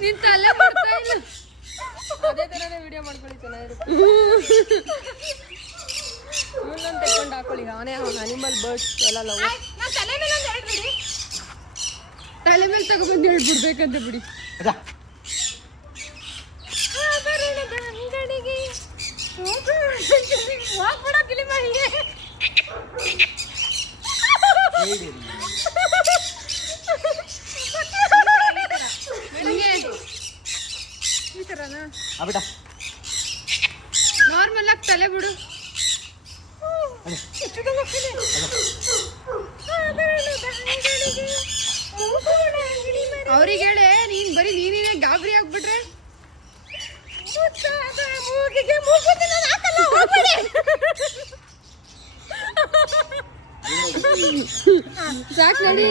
ನಿನ್ ತಲೆ ಬರ್ತಾ ಇಲ್ಲ. ಅದೇ ತರನೇ ವಿಡಿಯೋ ಮಾಡ್ಕೊಳ್ಳಿ, ಚೆನ್ನಾಗಿರುತ್ತೆ. ಇವನ್ನೊಂದು ತೆಕ್ಕೊಂಡು ಹಾಕೊಳ್ಳಿ. ಅವನೇ ಅನಿಮಲ್ ಬರ್ಡ್ಸ್ ಎಲ್ಲ ಲವ್. ತಲೆ ಮೇಲೆ ತಗೊಬಂದು ಹೇಳ್ಬಿಡ್ಬೇಕಂತ ಬಿಡಿ. ಈ ತರನಾ ನಾರ್ಮಲ್ ಆಗಿ ತಲೆ ಬಿಡು. ಅವ್ರಿಗೆ ಹೇಳೆ, ನೀನ್ ಬರೀ ನೀನೇ ಗಾಬರಿ ಆಗ್ಬಿಟ್ರೆ ಸಾಕು ನೋಡಿ.